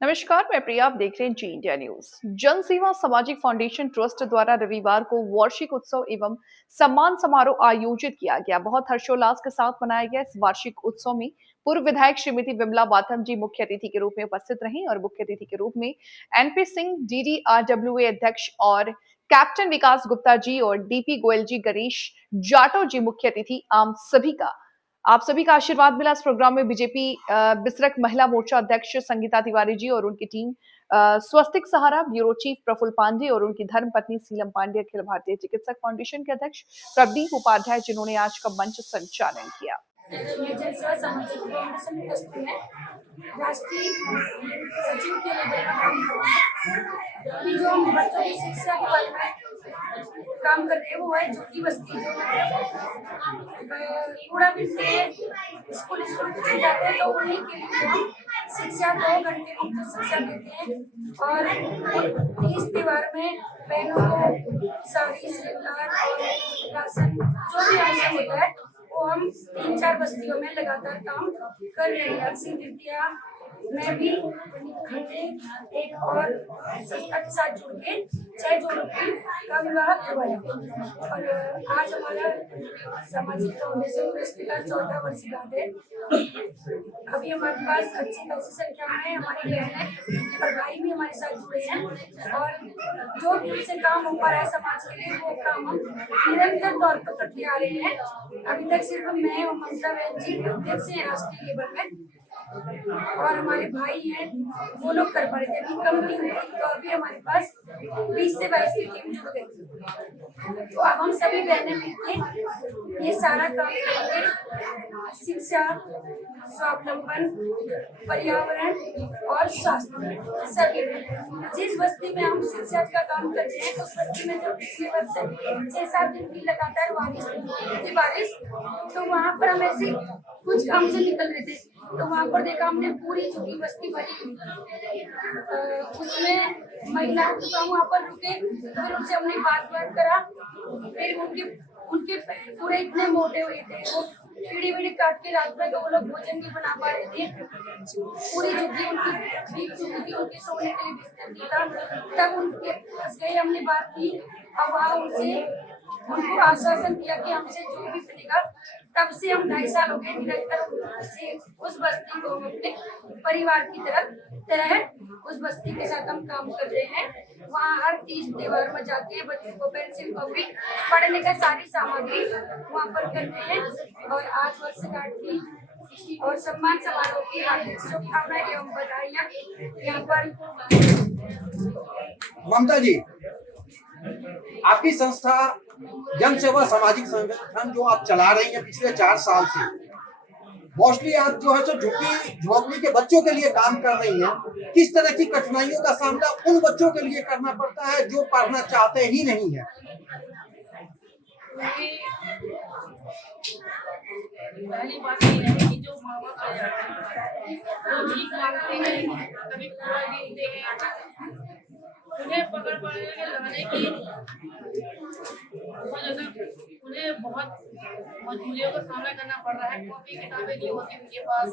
नमस्कार, मैं प्रिया। आप देख रहे हैं जी इंडिया न्यूज। जन सेवा सामाजिक फाउंडेशन ट्रस्ट द्वारा रविवार को वार्षिक उत्सव एवं सम्मान समारोह आयोजित किया गया। बहुत हर्षोल्लास के साथ मनाया गया। इस वार्षिक उत्सव में पूर्व विधायक श्रीमती विमला बाथम जी मुख्य अतिथि के रूप में उपस्थित रहीं और मुख्य अतिथि के रूप में एनपी सिंह, डीडीआरडब्ल्यूए अध्यक्ष और कैप्टन विकास गुप्ता जी और डीपी गोयल जी, गणेश जाटव जी मुख्य अतिथि। आप सभी का आशीर्वाद मिला। इस प्रोग्राम में बीजेपी बिसरख महिला मोर्चा अध्यक्ष संगीता तिवारी जी और उनकी टीम, स्वस्तिक सहारा ब्यूरो चीफ प्रफुल्ल पांडे और उनकी धर्मपत्नी सीलम पांडे, अखिल भारतीय चिकित्सक फाउंडेशन के अध्यक्ष प्रदीप उपाध्याय, जिन्होंने आज का मंच संचालन किया। जन सेवा सामाजिक फाउंडेशन ट्रस्ट में राष्ट्रीय सचिव के लेवल पर काम कर रहे हैं। अभी जो हम बच्चों की शिक्षा के बारे में काम कर रहे हैं वो है झुग्गी बस्ती, जो पूरा दिन में स्कूल चले जाते हैं, तो उन्हीं के लिए हम शिक्षा 2 घंटे मुफ्त शिक्षा देते हैं। और तीज त्योहार में बहनों को साड़ी, श्रृंगार और राशन जो भी आवश्यक होता है वो हम 3-4 बस्तियों में लगातार काम कर रहे हैं। अक्षय तृतीया में भी हमने एक और संस्था के साथ जुड़ के 6 जोड़ों का विवाह करवाया। और आज हमारा सामाजिक फाउंडेशन ट्रस्ट का 4वां वर्षगांठ है। अभी हमारे पास अच्छी खासी संख्या में हमारी बहनें और भाई भी हमारे साथ जुड़े हैं और जो भी उनसे काम हो पा रहा है समाज के लिए, वो काम हम निरंतर तौर पर करते आ रहे हैं। अभी तक सिर्फ मैं और ममता बहन जी अध्यक्ष हैं राष्ट्रीय लेवल में, और हमारे भाई हैं वो लोग कर पा रहे थे। अभी कम टीम थी, तो अभी हमारे पास 20 से 22 की टीम जुड़ गई। तो अब हम सभी बहनें मिलकर ये सारा काम करेंगे। शिक्षा, स्वावलंबन, पर्यावरण और स्वास्थ्य, सभी जिस बस्ती में हम शिक्षा का काम करते हैं उस बस्ती में जो पिछले वर्ष 6-7 दिन की लगातार बारिश, तो वहाँ पर हम ऐसे कुछ काम से निकल रहे थे, तो वहाँ पर देखा हमने पूरी झुग्गी बस्ती भरी। उसमें महिलाओं को तो हम वहाँ पर रुके, फिर उनसे हमने बात करा। फिर उनके पैर पूरे इतने मोटे हुए थे, वो कीड़ी काट के रात में तो वो लोग भोजन नहीं बना पा रहे थे। पूरी झुग्गी उनकी भीग चुकी थी, उनके सोने के लिए बिस्तर नहीं था। तब उनके पास गए, हमने बात की और वहाँ उनको आश्वासन दिया कि हमसे जो भी बनेगा। तब से हम 2.5 साल हो गए निरंतर से उस बस्ती को अपने परिवार की तरह उस बस्ती के साथ हम काम कर रहे हैं। वहाँ हर तीज त्योहार में जाते हैं, बच्चों को पेंसिल, कॉपी, पढ़ने का सारी सामग्री वहाँ पर करते हैं। और आज वर्षगांठ की और सम्मान समारोह की हार्दिक शुभकामनाएं एवं बधाइयाँ यहाँ पर। ममता जी, आपकी संस्था जन सेवा सामाजिक संगठन जो आप चला रही हैं पिछले 4 साल से, मोस्टली आप जो है सो झुग्गी झोंपड़ी के बच्चों के लिए काम कर रही हैं। किस तरह की कठिनाइयों का सामना उन बच्चों के लिए करना पड़ता है जो पढ़ना चाहते ही नहीं है? पहली बात ये है कि जो माँ बाप वो भीख मांगते हैं, कभी पूरा गिनते हैं, उन्हें पकड़ के लाने की उन्हें बहुत मजबूरियों का सामना करना पड़ रहा है। कॉपी किताबें नहीं होती उनके पास,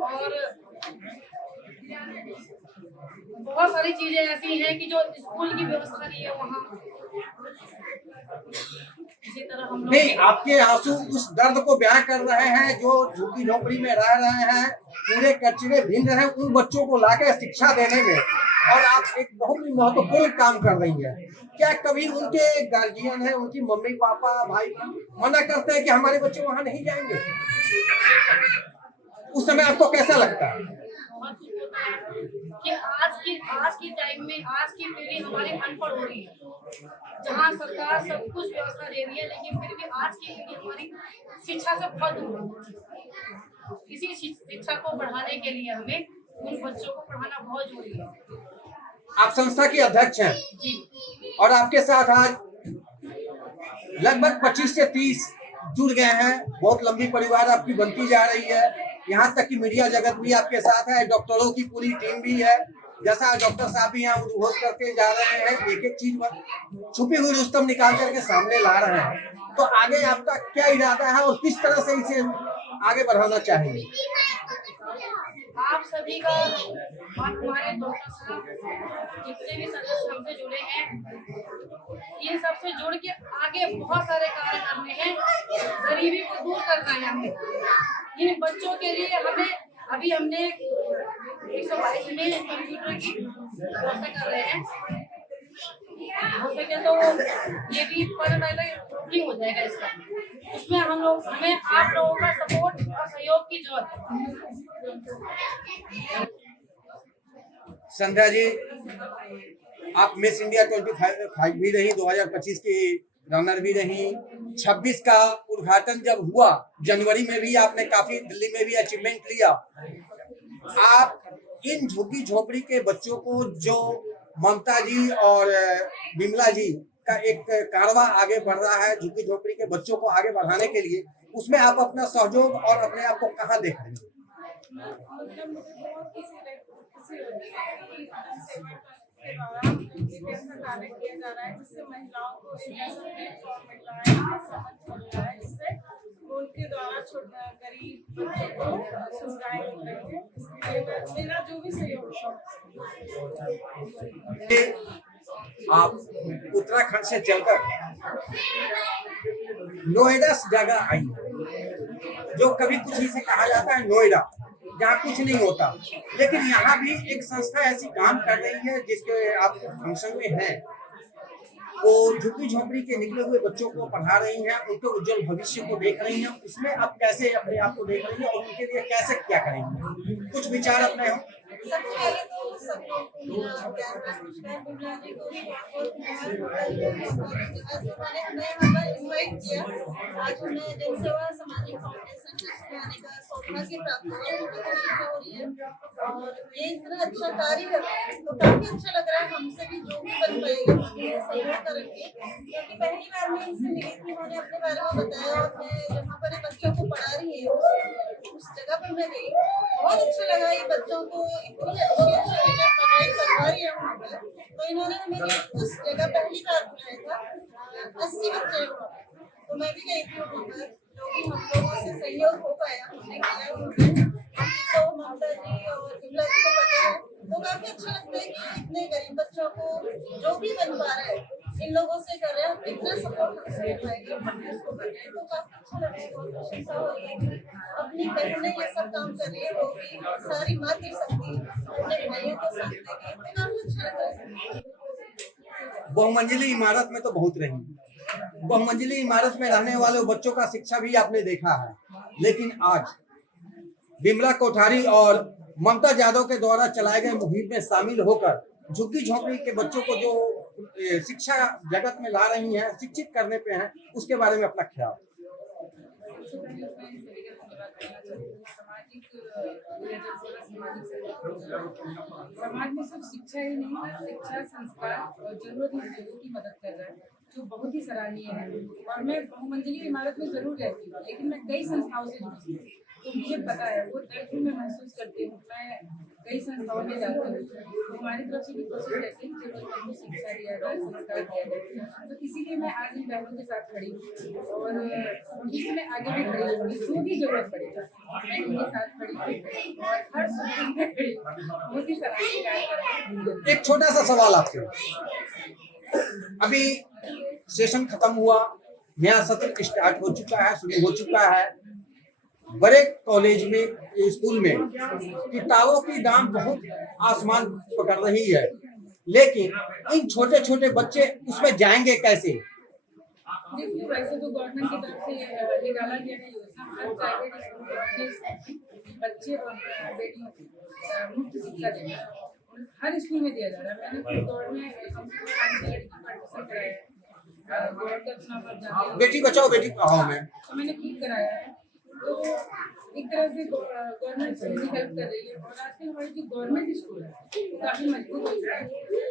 और बहुत सारी चीजें ऐसी हैं कि जो स्कूल की व्यवस्था नहीं है वहाँ। इसी तरह हम लोग नहीं, आपके आंसू उस दर्द को बयां कर रहे हैं जो झुग्गी झोपड़ी में रह रहे हैं, पूरे कचरे भिन रहे हैं, उन बच्चों को लाकर शिक्षा देने में, और आप एक बहुत ही महत्वपूर्ण काम कर रही हैं। क्या कभी उनके गार्जियन है, उनकी मम्मी पापा भाई मना करते हैं कि हमारे बच्चे वहां नहीं जाएंगे? उस समय आपको कैसा लगता है? बहुत कुछ होता है कि आज की टाइम में आज की पीढ़ी हमारी अनपढ़ हो रही है। जहाँ सरकार सब कुछ व्यवस्था दे रही है, लेकिन फिर भी आज की पीढ़ी हमारी शिक्षा से बहुत दूर है। इसी शिक्षा को बढ़ाने के लिए हमें उन बच्चों को पढ़ाना बहुत जरूरी है। आप संस्था की अध्यक्ष हैं जी, और आपके साथ आज लगभग 25 से 30 जुड़ गए हैं। बहुत लंबी परिवार आपकी बनती जा रही है। यहाँ तक कि मीडिया जगत भी आपके साथ है, डॉक्टरों की पूरी टीम भी है। जैसा डॉक्टर साहब भी यहाँ उद्घोष करके जा रहे हैं, एक एक चीज छुपी हुई रुस्तम निकाल करके सामने ला रहे हैं। तो आगे आपका क्या इरादा है और किस तरह से इसे आगे बढ़ाना चाहेंगे? आप सभी का हमारे डॉक्टर साहब जितने भी सदस्य हमसे जुड़े हैं, इन सबसे जुड़ के आगे बहुत सारे कार्य करने हैं, गरीबी को दूर करना है हमें। इन बच्चों के लिए हमने 122 में कंप्यूटर की व्यवस्था कर रहे हैं। हो सके तो ये भी पहले हो जाएगा इसका। उसमें हमें आप लोगों का सपोर्ट और सहयोग की जरूरत है। संध्या जी, आप मिस इंडिया 25 भी रही, 2025 की रनर भी रही। 26 का उद्घाटन जब हुआ जनवरी में भी आपने काफी दिल्ली में भी अचीवमेंट लिया। आप इन झुग्गी झोपड़ी के बच्चों को जो ममता जी और विमला जी का एक कारवां आगे बढ़ रहा है झुग्गी झोपड़ी के बच्चों को आगे बढ़ाने के लिए, उसमें आप अपना सहयोग और अपने आप को कहाँ देख रहे हैं? मतलब मुझे बहुत खुशी होती है कि के दौरान एक ऐसा कार्य किया जा रहा है जिससे महिलाओं को एक ऐसा प्लेटफॉर्म मिल रहा है, समझ मिल रहा है, जिससे उनके द्वारा छोटा गरीब बच्चों को सुविधाएं मिल रही है। इसलिए मेरा जो भी सहयोग आप उत्तराखंड से चलकर नोएडा जगह आई, जो कभी कुछ ही से कहा जाता है नोएडा, जहाँ कुछ नहीं होता, लेकिन यहाँ भी एक संस्था ऐसी काम कर रही है जिसके आप फंक्शन में हैं। वो झुग्गी झोपड़ी के निकले हुए बच्चों को पढ़ा रही हैं, उनके उज्जवल भविष्य को देख रही हैं। उसमें आप कैसे अपने आप को देख रही हैं और उनके लिए कैसे क्या करेंगे, कुछ विचार अपने हो? सबसे पहले तो सब लोग विमला जी को मैंने हमें इन्वाइट किया। आज हमें जनसेवा सामाजिक फाउंडेशन जिसमें आने का सौभाग्य प्राप्त हुआ, मुझे खुशी हो रही है और ये इतना अच्छा कार्य है तो काफी अच्छा लग रहा है। हमसे भी जो भी बन पाएगा हम सहयोग करेंगे, क्योंकि पहली बार मैं इनसे मिली थी, उन्होंने अपने बारे में बताया और मैं जहाँ पर बच्चों को पढ़ा रही है उस जगह पर मैं गई, बहुत अच्छा लगा। ये बच्चों को इतनी अच्छी पढ़ाई करवा रही है वहाँ पर। तो इन्होंने हमें उस जगह पहली बार बुलाया था, 80 बच्चे तो मैं भी गई थी वहाँ पर, जो भी हम लोगों से सहयोग हो पाया हमने किया। उन्होंने तो ममता जी और विमला जी को पता है, तो काफी अच्छा लगता है कि इतने गरीब बच्चों को जो भी बन पा रहा है इन लोगों से कर रहे हैं, इतना सपोर्ट हमसे हो पाएगा उसको कर रहे हैं, तो काफी अच्छा लग रहा है। बहुत प्रशंसा हो रही है, अपनी बहनें ये सब काम कर रही है, वो भी सारी मातृ शक्ति अपने भाइयों को साथ देगी, तो काफी अच्छा लग रहा है। बहुमंजिली इमारत में तो बहुत रही, बहुमंजिली इमारत में रहने वाले बच्चों का शिक्षा भी आपने देखा है, लेकिन आज विमला कोठारी और ममता यादव के द्वारा चलाए गए मुहिम में शामिल होकर झुग्गी झोपड़ी के बच्चों को जो शिक्षा जगत में ला रही हैं, शिक्षित करने पे हैं, उसके बारे में अपना ख्याल। समाज में सिर्फ शिक्षा ही नहीं, शिक्षा संस्कार और जरूरतमंद लोगों की मदद कर रहा है, जो बहुत ही सराहनीय है। और मैं बहुमंजिली इमारत में जरूर रहती हूँ, लेकिन मैं कई संस्थाओं से जुड़ी हूँ, तो मुझे पता है वो दर्द मैं महसूस करती हूँ। मैं कई संस्थाओं में जाती हूँ, तो हमारी तरफ से भी कोशिश रहती है कि जरूरतमंद को शिक्षा दिया जाए, संस्कार दिया जाए। तो इसीलिए मैं आज इन बहनों के साथ खड़ी हूँ और इसमें मैं आगे भी खड़ी हूँ, जो भी जरूरत पड़ेगा मैं इनके साथ खड़ी हूँ और हर सुविधा में खड़ी हूँ। बहुत ही सराहनीय कार्य कर रहे हैं। एक छोटा सा सवाल आपसे, अभी सेशन खत्म हुआ, नया सत्र स्टार्ट हो चुका है, शुरू हो चुका है। बड़े कॉलेज में, स्कूल में किताबों की दाम बहुत आसमान पकड़ रही है, लेकिन इन छोटे छोटे बच्चे उसमें जाएंगे कैसे? देखिए, वैसे तो गवर्नमेंट की तरफ से निकाला गया है योजना, हर प्राइवेट स्कूल के बच्चे और बेटियों को मुफ्त शिक्षा देना है, हर स्कूल में दिया जा रहा है। मैंने खुद दौड़ में कम से कम 5 लड़की को एडमिशन कराया है, दौड़ का चुनाव पर जाते हैं, बेटी बचाओ बेटी पढ़ाओ में, तो मैंने खुद कराया है। तो एक तरह से गवर्नमेंट मेरी हेल्प कर रही है और आजकल हमारी जो गवर्नमेंट स्कूल है वो काफी मजबूत हो गया है।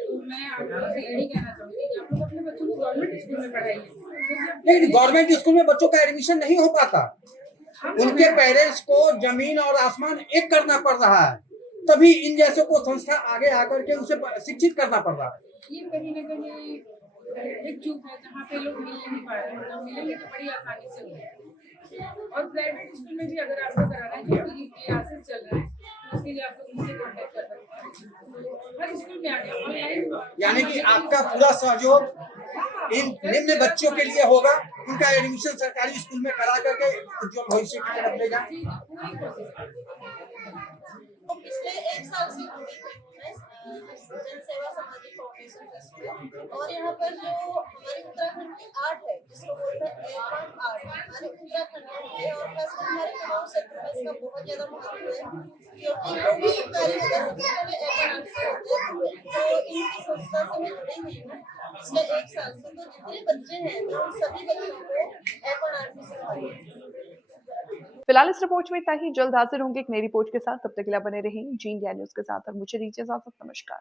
तो मैं आप लोगों से यही कहना चाहूँगी कि आप लोग अपने बच्चों को गवर्नमेंट स्कूल में पढ़ाइए। लेकिन गवर्नमेंट स्कूल में बच्चों का एडमिशन नहीं हो पाता, उनके पेरेंट्स को जमीन और आसमान एक करना पड़ रहा है, तभी इन जैसे को संस्था आगे आकर के उसे शिक्षित करना पड़ रहा है। ये कहीं ना कहीं एक चूक है जहाँ पे लोग मिल नहीं पा रहे हैं, मिलेंगे तो बड़ी आसानी से होगा। और प्राइवेट स्कूल में भी अगर आपको कराना है, क्योंकि क्लासेस चल रहे हैं, उसके लिए आप लोग मुझे कॉन्टेक्ट कर सकते हैं। हर स्कूल में आ गया ऑनलाइन, यानी कि आपका पूरा सहयोग इन निम्न बच्चों के लिए होगा, उनका एडमिशन सरकारी स्कूल में करा करके उज्जवल भविष्य की तरफ ले जाए। पूरी कोशिश। तो पिछले 1 साल से जुड़ी हुई हूँ मैं जन सेवा सामाजिक फाउंडेशन ट्रस्ट में, और यहाँ पर जो हमारी उत्तराखंड की आर्ट है जिसको बोलते हैं एपन आर्ट, हमारे उत्तराखंड में है और खासकर हमारे कुमाऊं क्षेत्र में इसका बहुत ज्यादा महत्व है, क्योंकि जो भी सरकारी होता है सबसे पहले एपन आर्ट से होता है। तो इनकी संस्था से मैं जुड़ी हुई हूँ पिछले 1 साल से, तो जितने बच्चे हैं मैं उन सभी बच्चों को एपन आर्ट भी सिखाती हूँ। फिलहाल इस रिपोर्ट में इतना ही। जल्द हाजिर होंगे एक नई रिपोर्ट के साथ। तब तक के लिए बने रहें जी इंडिया न्यूज के साथ और मुझे दीजिए इजाजत। नमस्कार।